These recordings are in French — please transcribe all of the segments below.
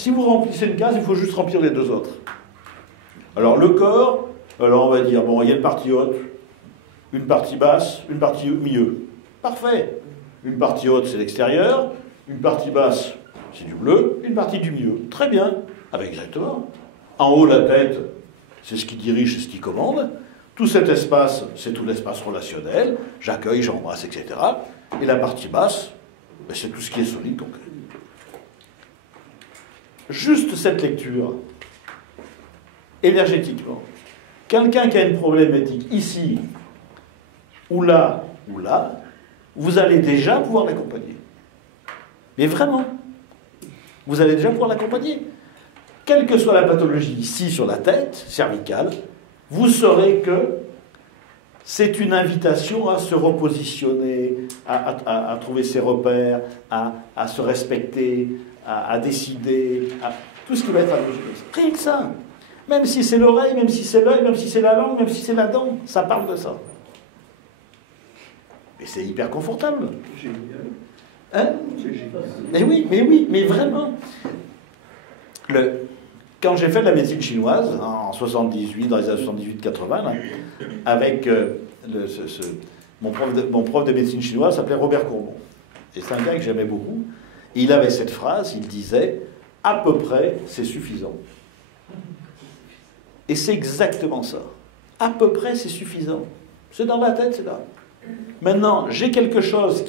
si vous remplissez une case, il faut juste remplir les deux autres. Alors le corps, alors on va dire, bon, il y a une partie haute, une partie basse, une partie milieu. Parfait. Une partie haute, c'est l'extérieur, une partie basse, c'est du bleu, une partie du milieu. Très bien. Ah ben exactement. En haut, la tête, c'est ce qui dirige, c'est ce qui commande. Tout cet espace, c'est tout l'espace relationnel. J'accueille, j'embrasse, etc. Et la partie basse, ben, c'est tout ce qui est solide, concret. Juste cette lecture, énergétiquement, quelqu'un qui a une problématique ici, ou là, vous allez déjà pouvoir l'accompagner. Mais vraiment, vous allez déjà pouvoir l'accompagner. Quelle que soit la pathologie ici sur la tête, cervicale, vous saurez que c'est une invitation à se repositionner, à trouver ses repères, à se respecter, à décider, à tout ce qui va être à bouger. Rien que ça. Même si c'est l'oreille, même si c'est l'œil, même si c'est la langue, même si c'est la dent, ça parle de ça. Mais c'est hyper confortable. Génial. Hein? C'est génial. Mais oui, mais vraiment. Quand j'ai fait de la médecine chinoise, en 78, dans les années 78-80, avec mon prof de médecine chinoise s'appelait Robert Courbon. Et c'est un gars que j'aimais beaucoup. Et il avait cette phrase, il disait « à peu près, c'est suffisant ». Et c'est exactement ça. À peu près, c'est suffisant. C'est dans la tête, c'est là. Maintenant, j'ai quelque chose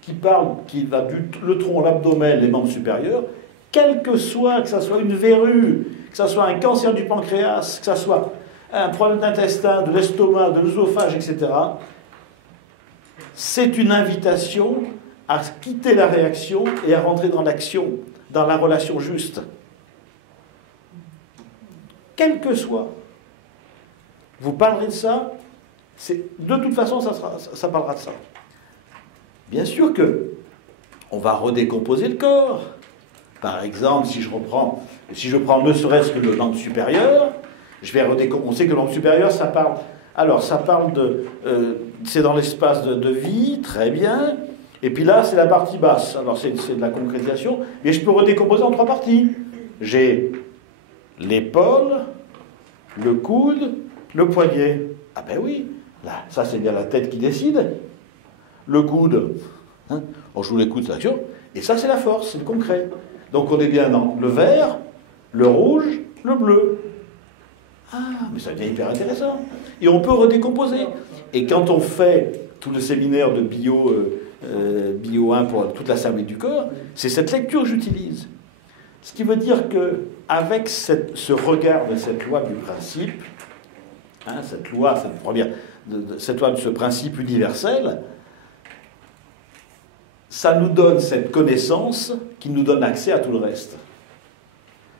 qui parle, qui va le tronc, l'abdomen, les membres supérieurs, quel que soit, que ce soit une verrue, que ce soit un cancer du pancréas, que ce soit un problème d'intestin, de l'estomac, de l'œsophage, etc., c'est une invitation à quitter la réaction et à rentrer dans l'action, dans la relation juste. Quel que soit. Vous parlerez de ça, de toute façon, ça parlera de ça. Bien sûr que on va redécomposer le corps. Par exemple, si je prends ne serait-ce que le membre supérieur, on sait que le membre supérieur, ça parle. Alors, ça parle de. C'est dans l'espace de vie, très bien. Et puis là, c'est la partie basse. Alors, c'est de la concrétisation. Mais je peux redécomposer en trois parties. J'ai l'épaule, le coude, le poignet. Ah ben oui, là, ça c'est bien la tête qui décide. Le coude, hein, on joue les coudes, c'est l'action. Et ça, c'est la force, c'est le concret. Donc on est bien dans le vert, le rouge, le bleu. Ah, mais ça devient hyper intéressant. Et on peut redécomposer. Et quand on fait tout le séminaire de bio 1 pour toute la symbolique du corps, c'est cette lecture que j'utilise. Ce qui veut dire qu'avec ce regard de cette loi du principe, hein, cette loi de ce principe universel, ça nous donne cette connaissance qui nous donne accès à tout le reste.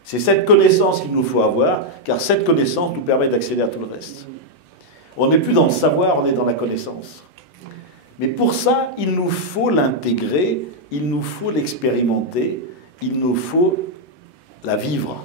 C'est cette connaissance qu'il nous faut avoir, car cette connaissance nous permet d'accéder à tout le reste. On n'est plus dans le savoir, on est dans la connaissance. Mais pour ça, il nous faut l'intégrer, il nous faut l'expérimenter, il nous faut la vivre.